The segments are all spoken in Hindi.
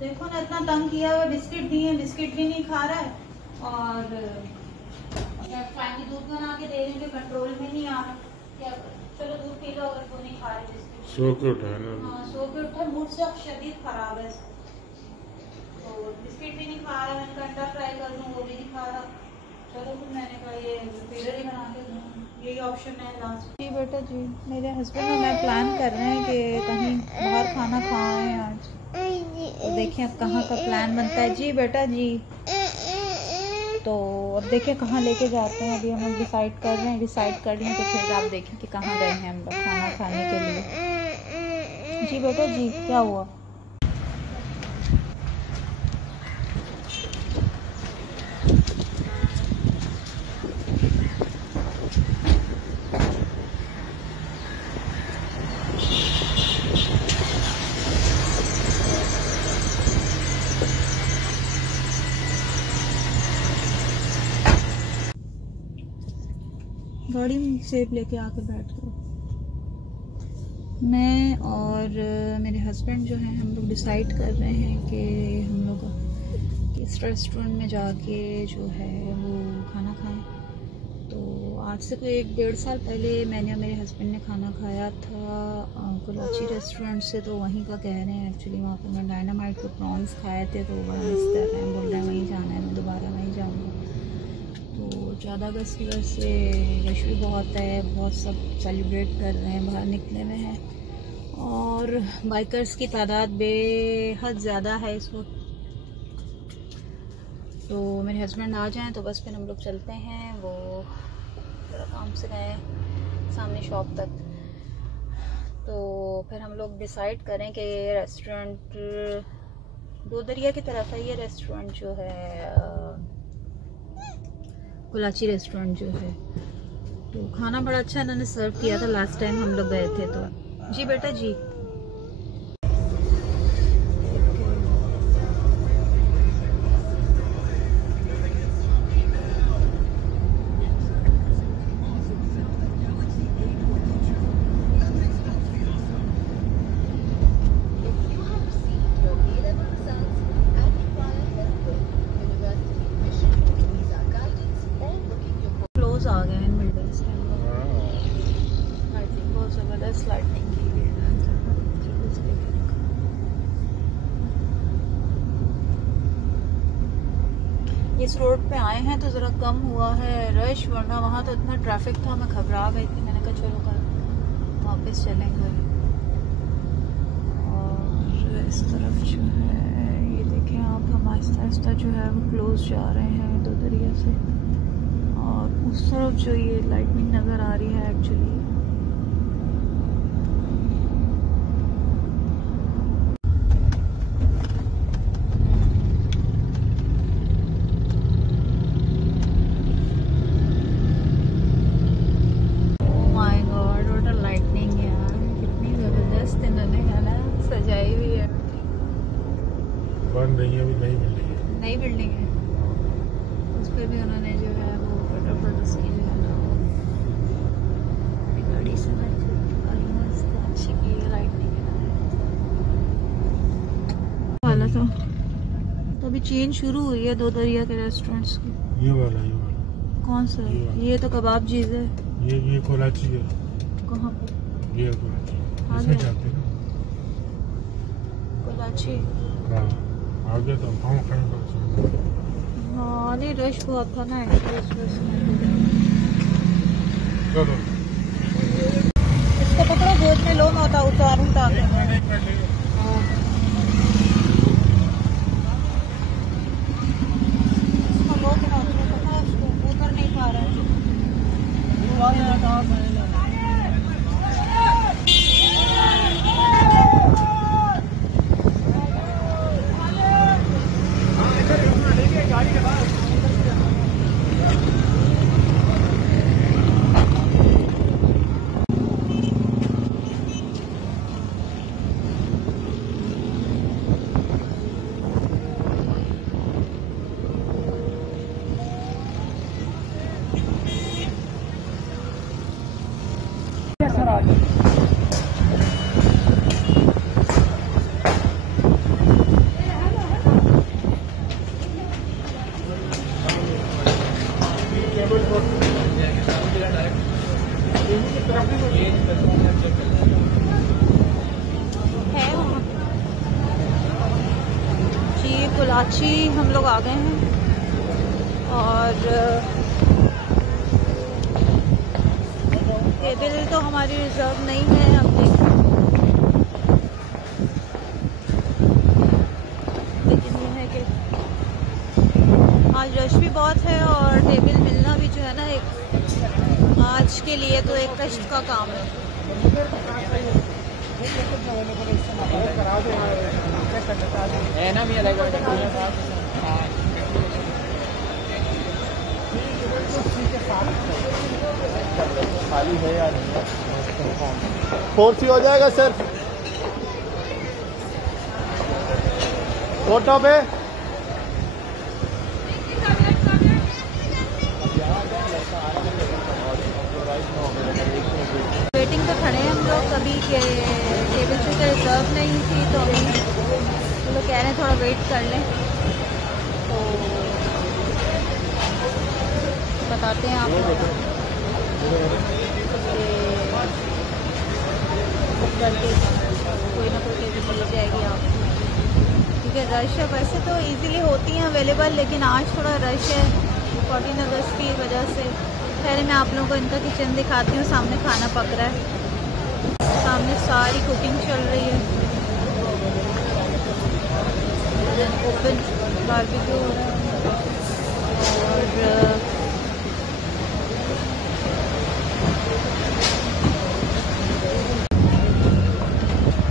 देखो ना इतना तंग किया हुआ, बिस्किट दिए, बिस्किट भी नहीं खा रहा है। और फाइनली दूध बना के दे रही हूँ, कंट्रोल में नहीं आ रहा। क्या करें, चलो दूध पी लो अगर वो नहीं खा रहे बिस्किट। सो के उठा ना। हाँ सो के उठा, मूड से शदीद खराब है। तो बिस्किट भी नहीं खा रहा, मैंने कहा अंडा फ्राई कर दूँ, वो भी नहीं खा रहा। चलो फिर मैंने कहा ये फीडर ही बना के दूँ, यही ऑप्शन है लास्ट। जी बेटा जी, मेरे हस्बैंड और मैं प्लान कर रहे हैं कि कहीं बाहर खाना खाएं आज। तो देखिए अब कहाँ का प्लान बनता है। जी बेटा जी, तो अब देखिए कहाँ लेके जाते हैं। अभी हम लोग डिसाइड कर रहे हैं, डिसाइड कर लें तो फिर आप देखें कि कहाँ गए हैं हम लोग खाना खाने के लिए। जी बेटा जी, क्या हुआ? गाड़ी में सेब लेके आकर बैठ गए। मैं और मेरे हस्बैंड जो है हम लोग डिसाइड कर रहे हैं कि हम लोग किस रेस्टोरेंट में जाके जो है वो खाना खाएं। तो आज से कोई 1-1.5 साल पहले मैंने और मेरे हस्बैंड ने खाना खाया था कोलाची रेस्टोरेंट से। तो वहीं का कह रहे हैं, एक्चुअली वहाँ पर मैं डायनामाइट के प्रॉन्स खाए थे तो बड़ा मिस कर रहे हैं, बोल रहे हैं वहीं जाना है, मैं दोबारा वहीं जाऊँगा। तो 14 अगस्त की वजह से रश भी बहुत है, बहुत सब सेलिब्रेट कर रहे हैं, बाहर निकले हुए हैं और बाइकर्स की तादाद बेहद ज़्यादा है इस वक्त। तो मेरे हस्बैंड आ जाएं तो बस फिर हम लोग चलते हैं। वो थोड़ा काम से गए सामने शॉप तक, तो फिर हम लोग डिसाइड करें कि ये रेस्टोरेंट दो दरिया की तरफ है। ये रेस्टोरेंट जो है कोलाची रेस्टोरेंट जो है, तो खाना बड़ा अच्छा इन्होंने सर्व किया था लास्ट टाइम हम लोग गए थे। तो जी बेटा जी, आ गए इन बिल्डिंग्स के अंदर। लाइटिंग बहुत ज़बरदस्त लाइटिंग की हुई है। इस रोड पे आए हैं तो ज़रा कम हुआ है रश, वरना वहाँ तो इतना ट्रैफिक था, मैं घबरा गई थी। मैंने कहा चलो कर वापस चलें घर। और इस तरफ जो है ये देखें आप, हम आहिस्ता आहिस्ता जो है वो क्लोज जा रहे हैं दो दरिया से। और उस तरफ जो ये लाइटनिंग नज़र आ रही है एक्चुअली नई बिल्डिंग है। उस पर भी उन्होंने जो है वो फटाफट उसकी जो है ना गाड़ी से अच्छी की लाइटनिंग वाला था। तो अभी चेंज शुरू हुई है दो दरिया के रेस्टोरेंट्स की। ये वाला कौन सा है? ये तो कबाब चीज़ है। ये कोलाची है। कहाँ पर? ये कोलाची इसमें जाते हैं कोलाची। हाँ आगे तो हम खाएंगे। हाँ नहीं रश बहुत था ना एक्सप्रेस। चलो इसको पकड़ो, गोद में लो, मैं उतारूँ ताकि इसको लो के ना पता है, उसको उतर नहीं पा रहा है। है वहाँ जी कुलाची हम लोग आ गए हैं और टेबल तो हमारी रिजर्व नहीं है। अब देखें, लेकिन ये है कि आज रश भी बहुत है और टेबल मिलना भी जो है ना एक आज के लिए तो एक कष्ट का काम है। खाली है या नहीं? 4C हो जाएगा सर फोटो पे। वेटिंग पे खड़े हैं हम लोग, कभी के टेबल चूँकि रिजर्व नहीं थी तो अभी वो लोग कह रहे हैं थोड़ा वेट कर लें, तो बताते हैं आपको करके कोई ना कोई टेबल मिल जाएगी आपको, क्योंकि रश है। वैसे तो इजीली होती हैं अवेलेबल, लेकिन आज थोड़ा रश है 14 अगस्त की वजह से। पहले मैं आप लोगों को इनका किचन दिखाती हूँ। सामने खाना पक रहा है, सामने सारी कुकिंग चल रही है, ओपन बारबेक्यू हो रहा है और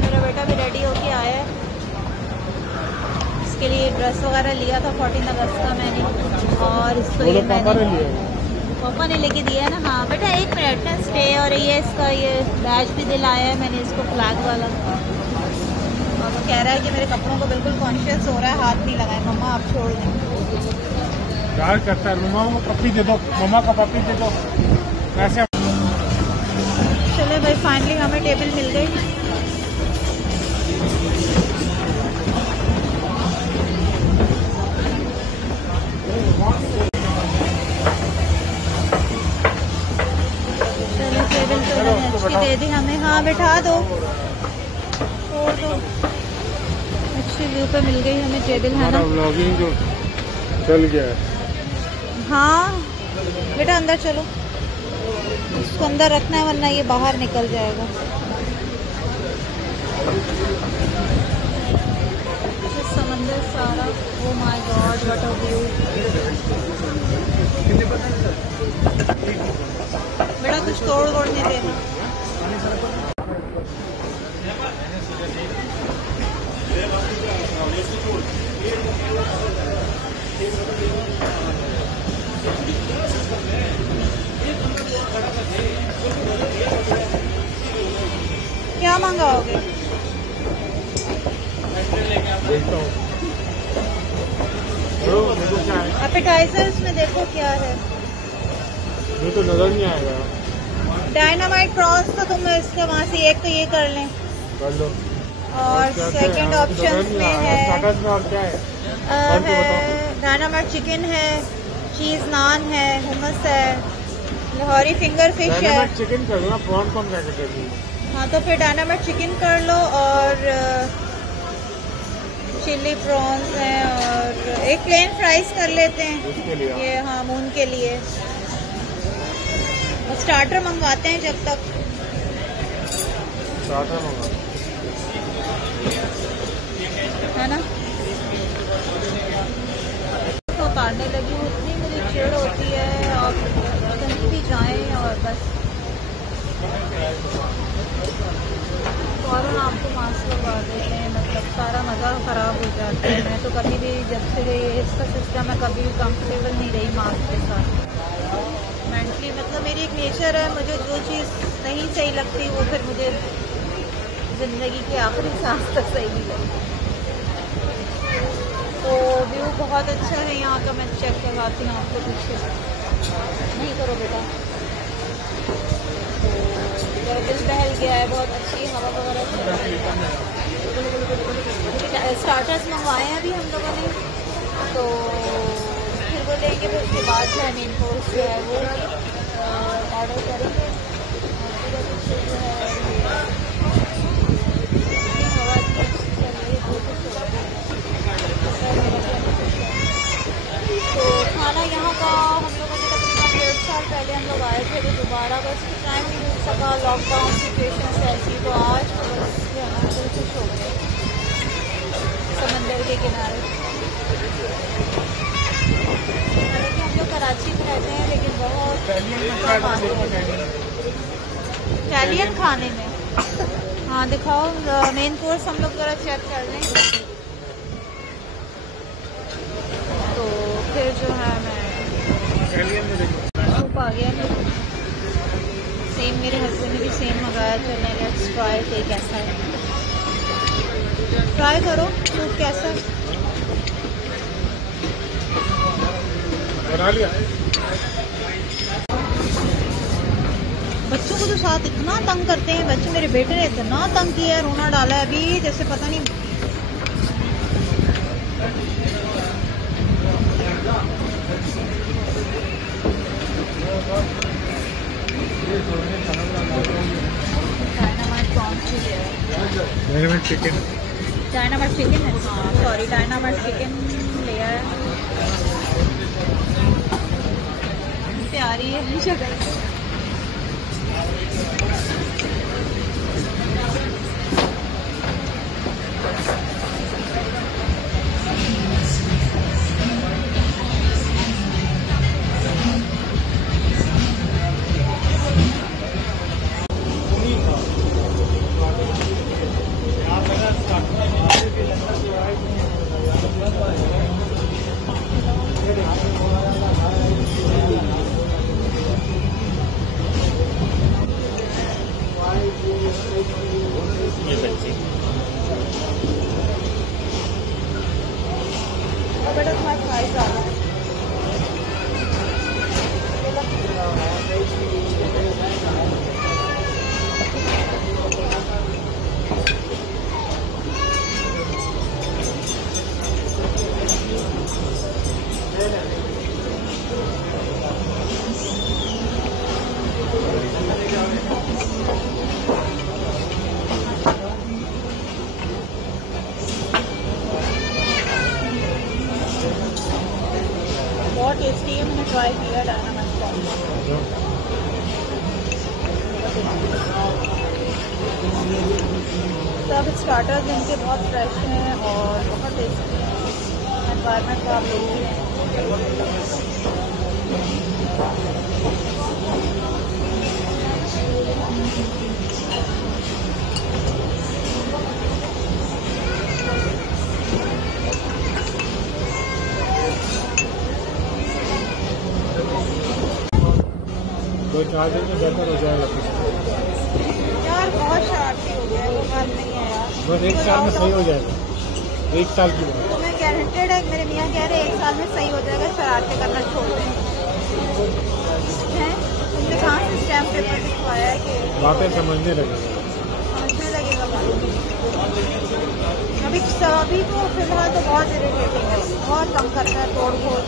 मेरा बेटा भी रेडी होके आया है। इसके लिए ड्रेस वगैरह लिया था 14 अगस्त का मैंने, और इसको ये पापा ने लेके दिया है ना। हाँ बेटा एक मिनट ना स्टे, और ये इसका ये बैच भी दिलाया है मैंने इसको फ्लैग वाला, और वो कह रहा है कि मेरे कपड़ों को बिल्कुल कॉन्शियस हो रहा है, हाथ नहीं लगाए मम्मा आप छोड़ दें। प्यार करता है, मम्मा को पप्पी दे दो, मम्मा का पप्पी दे दो ऐसे। चले भाई फाइनली हमें टेबल मिल गई। टेबल तो अच्छी दे दी हमें। हाँ बैठा दो, छोड़ दो। अच्छी व्यू पे मिल गई हमें टेबल, है ना। व्लॉगिंग जो चल गया है। हाँ बेटा अंदर चलो, उसको अंदर रखना है वरना ये बाहर निकल जाएगा। समंदर सारा, oh my God what a view. बेटा कुछ तोड़ नहीं देना। क्या मंगाओगे? एपेटाइजर्स में देखो क्या है। ये तो नजर नहीं आएगा। डायनामाइट प्रॉन्स तो तुम इसके वहाँ से एक तो ये कर लें, कर लो। और सेकंड ऑप्शंस में है और क्या है? डायनामाइट चिकन है, चीज़ नान है, हुमस है, लाहौरी फिंगर फिश है। चिकन कर लो ना, प्रॉन कौन क्या करते हैं? हाँ तो फिर डायनामाइट चिकन कर लो, और चिली प्रॉन्स हैं, और एक प्लेन फ्राइज कर लेते हैं ये। हाँ मून के लिए। और स्टार्टर मंगवाते हैं जब तक। स्टार्टर मंगा, है ना। तो उतारने लगी हूँ, इतनी मुझे चिड़ होती है। और कहीं भी जाएं और बस फौरन आपको मास्क लगवा देते हैं, मतलब सारा मज़ा ख़राब हो जाता है। मैं तो कभी भी जब से ये इसका सिस्टम है कभी भी कंफर्टेबल नहीं रही मास्क के साथ। मेंटली मतलब मेरी एक नेचर है, मुझे जो चीज़ नहीं सही लगती वो फिर मुझे ज़िंदगी के आखिरी सांस तक सही नहीं लगती। तो व्यू बहुत अच्छा है यहाँ का, मैं चेक करवाती हूँ आपको पीछे। नहीं करो बेटा। तो दिल बहल गया है, बहुत अच्छी हवा वगैरह चल रही है। स्टार्टर्स मंगवाए हैं अभी हम लोगों ने, तो फिर वो लेंगे, फिर उसके बाद जो है मेन कोर्स जो है वो ऑर्डर करेंगे। लगा लॉकडाउन सिचुएशन ऐसी, तो आज तो बस जो है ना दिल खुश हो गए समंदर के किनारे। हालांकि हम लोग कराची में रहते हैं लेकिन बहुत इटालियन खाने में। हाँ दिखाओ मेन कोर्स हम लोग ज़रा चेक कर लें, तो फिर जो है मैं सूप आ गया है सेम, मेरे हस्बैंड ने भी सेम मंगाया, तो मैं लेट्स ट्राई के कैसा है। ट्राई करो सूप कैसा है। बना लिया। बच्चों को तो साथ इतना तंग करते हैं बच्चे, मेरे बेटे ने इतना तंग किया, रोना डाला है अभी जैसे पता नहीं। डायनामाइट चिकन, डायनामाइट चिकन है, हाँ सॉरी डायनामाइट चिकन लिया है। प्यारी है शक्ल। बहुत टेस्टी है, मैंने ट्राई किया डायनामाइट सब स्टार्टर्स इनके बहुत फ्रेश हैं और बहुत टेस्टी हैं। एनवायरनमेंट का आप लोग हैं। दो चार दिन में बेहतर हो जाएगा यार, बहुत शरारती हो गया है, वो बात नहीं है यार। बस एक साल में सही हो जाएगा, एक साल की बात। तो मैं गारंटेड है, मेरे मियाँ कह रहे हैं 1 साल में सही हो जाएगा, शरारतें करना छोड़ दें। तुमने कहाँ से स्टैम्प पेपर लिखवाया है कि बातें समझने लगेगा बात। अभी तो फिलहाल तो बहुत इरिटेटिंग है, बहुत कम करता है, तोड़ फोड़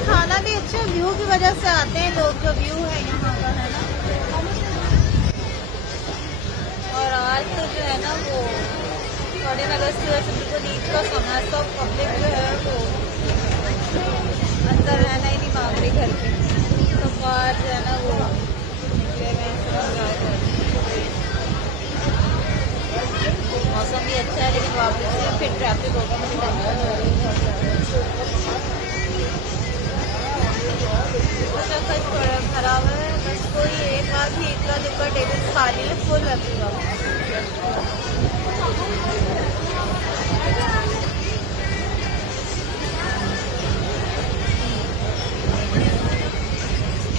खाना भी अच्छा, व्यू की वजह से आते हैं लोग, जो व्यू है यहाँ का है ना। और आज तो जो है ना वो 14 अगस्त की वजह से बिल्कुल ईद का समय, सब पब्लिक जो है वो अंदर रहना ही नहीं मांग रही घर के, तो बाहर जो है ना वो निकले गए। मौसम भी अच्छा है लेकिन वापस से फिर ट्रैफिक होगा, मुझे टेंशन हो रही है। खराब है, बस कोई एक बार भी इतना दुक्का टेबल्स खाली है, फुल रखेगा।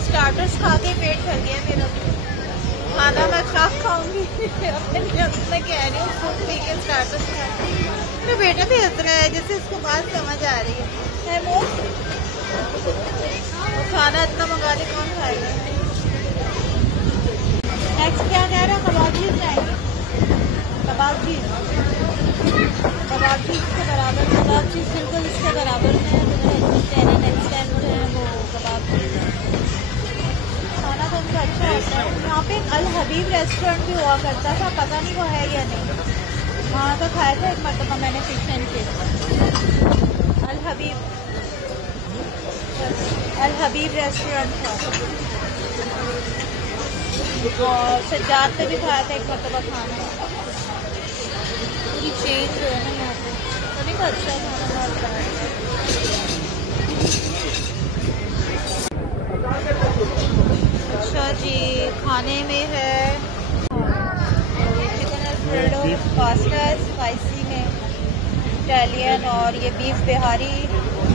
स्टार्टर्स खा के पेट भर गया मेरा, खाना मैं क्या खाऊंगी। मैं कह रही हूँ सूप पी के स्टार्टर्स खाते हैं। मेरा बेटा भी हंस रहा है जैसे उसको बात समझ आ रही है वो खाना इतना मंगा दे कौन खाएगा। नेक्स्ट क्या कह रहा है? कबाब चीज जाएंगे। कबाब चीज के बराबर, कबाब चीज बिल्कुल इसके बराबर में है। नेक्स्ट टाइम जो है वो कबाब चीज खाना तो उनका अच्छा होता है। यहाँ पे एक अल हबीब रेस्टोरेंट भी हुआ करता था, पता नहीं वो है या नहीं। वहाँ तो खाया था एक मरतबा मैंने fish and chips. Al Habib restaurant था और सज्जाद पे भी खाया था एक मरतबा खाना। पूरी चेन जो है ना यहाँ पे सभी का अच्छा खाना मिलता है। अच्छा जी, खाने में है चिकन अल्फ्रेडो, पास्ता स्पाइसी में इटालियन, और ये बीफ बिहारी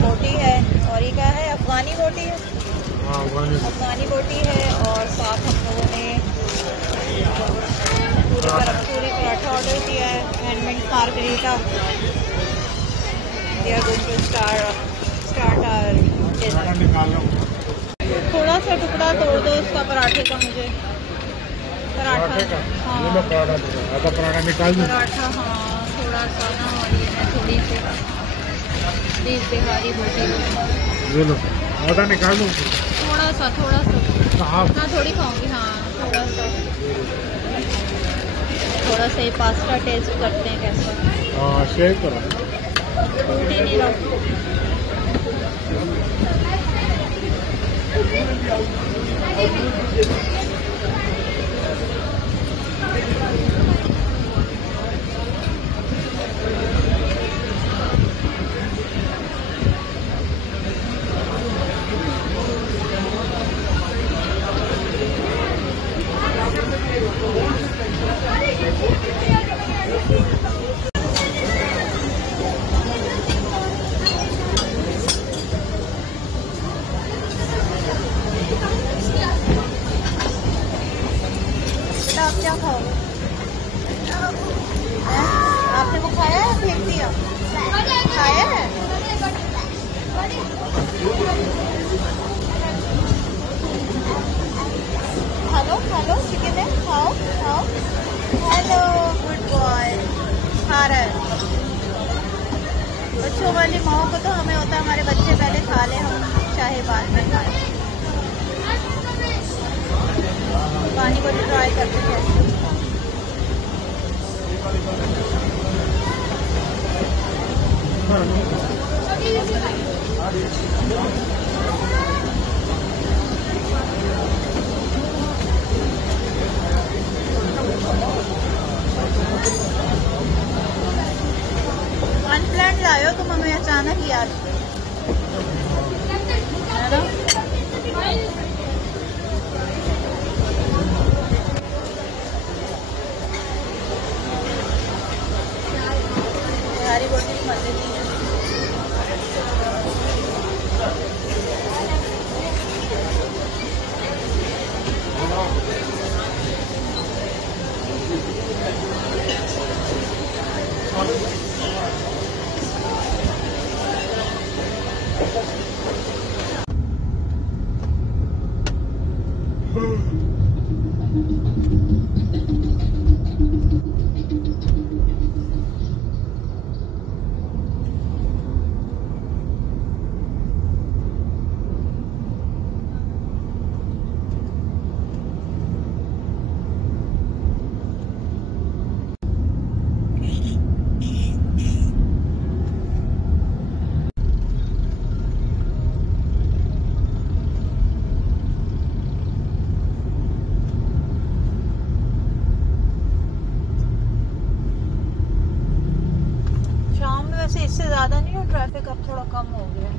बोटी है, और ये क्या है? अफगानी बोटी है। अफगानी बोटी है, और साथ हम लोगों ने पूरी पराठा ऑर्डर किया है and mint margarita. We are going to start our dinner. थोड़ा सा टुकड़ा तोड़ दो उसका पराठे का मुझे। पराठा हाँ, पराठा निकाल दो। पराठा हाँ थोड़ा सा ना, और ये मैं थोड़ी सी बीफ बिहारी बोटी ले लो, आधा निकाल दो। थोड़ा सा हाँ थोड़ी खाऊंगी। हाँ थोड़ा सा ये पास्ता टेस्ट करते हैं कैसा। हाँ शेयर करो। टूट ही नहीं रहा। आप क्या खाओगे? आपने वो खाया है? फेंक दिया? खाया है? हेलो चिकन है, खाओ। हेलो गुड बॉय, खा रहा है। बच्चों वाली माओ को तो हमें होता है हमारे बच्चे पहले खा ले, हम चाहे बाद में खाएं। पानी को ट्राई करते कैसे। अनप्लान्ड लायो तुम हमें अचानक ही याद है ना। बिहारी बोटी की मजे नहीं है। वैसे इससे ज़्यादा नहीं हो ट्रैफिक, अब थोड़ा कम हो गया है।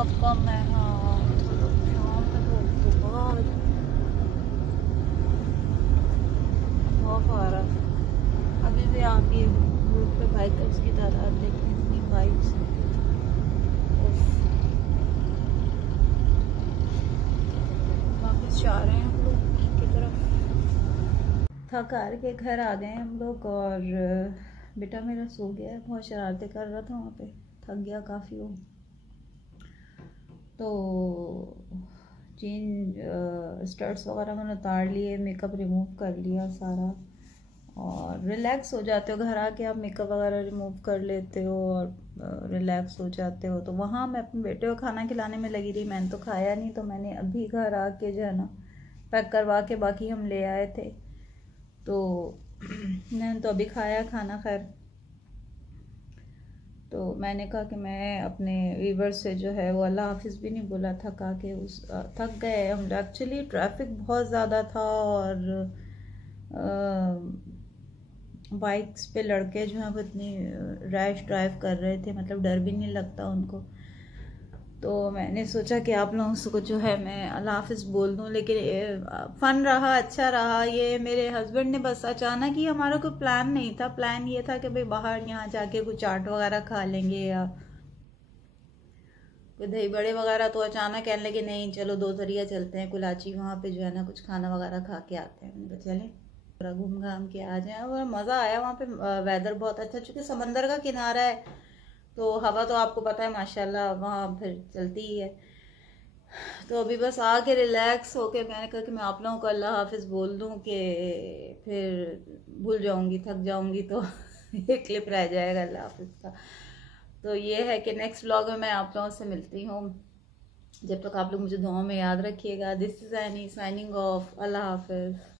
अब कम है हाँ। शाम में तो बहुत आ रहा है। अभी भी आप ये रोड पे बाइकर्स की तादाद देखें, इतनी बाइक्स वापस जा रहे हैं हम लोग की तरफ। थक हार के घर आ गए हम लोग और बेटा मेरा सो गया है, बहुत शरारतें कर रहा था वहाँ पे, थक गया काफ़ी वो। तो जीन स्टर्ट्स वगैरह मैंने उतार लिए, मेकअप रिमूव कर लिया सारा, और रिलैक्स हो जाते हो घर आके। आप मेकअप वगैरह रिमूव कर लेते हो और रिलैक्स हो जाते हो। तो वहाँ मैं अपने बेटे को खाना खिलाने में लगी रही, मैंने तो खाया नहीं, तो मैंने अभी घर आके जो है ना पैक करवा के बाकी हम ले आए थे, तो मैंने तो अभी खाया खाना। खैर, तो मैंने कहा कि मैं अपने वीवर से जो है वो अल्लाह हाफिज़ भी नहीं बोला, थका के थक गए हम। एक्चुअली ट्रैफिक बहुत ज़्यादा था और बाइक्स पे लड़के जो हैं वो इतनी रैश ड्राइव कर रहे थे, मतलब डर भी नहीं लगता उनको। तो मैंने सोचा कि आप लोगों से जो है मैं अल्लाह हाफिज़ बोल दूं, लेकिन फ़न रहा, अच्छा रहा। ये मेरे हस्बैंड ने बस अचानक ही, हमारा कोई प्लान नहीं था, प्लान ये था कि भाई बाहर यहाँ जाके कुछ चाट वगैरह खा लेंगे या कोई दही बड़े वगैरह। तो अचानक कहने लगे नहीं चलो दो दरिया चलते हैं कुलाची, वहाँ पे जो है ना कुछ खाना वगैरह खा के आते हैं। तो चलें पूरा घूम घाम के आ जाए। और मज़ा आया वहाँ पे, वेदर बहुत अच्छा, चूँकि समंदर का किनारा है तो हवा तो आपको पता है माशाल्लाह वहाँ फिर चलती ही है। तो अभी बस आके रिलैक्स होके मैंने कहा कि मैं आप लोगों को अल्लाह हाफिज़ बोल दूँ कि फिर भूल जाऊँगी, थक जाऊँगी, तो ये क्लिप रह जाएगा अल्लाह हाफिज़ का। तो ये है कि नेक्स्ट व्लॉग में मैं आप लोगों से मिलती हूँ। जब तक आप लोग मुझे दुआ में याद रखिएगा। This is Annie signing off. अल्लाह हाफिज़।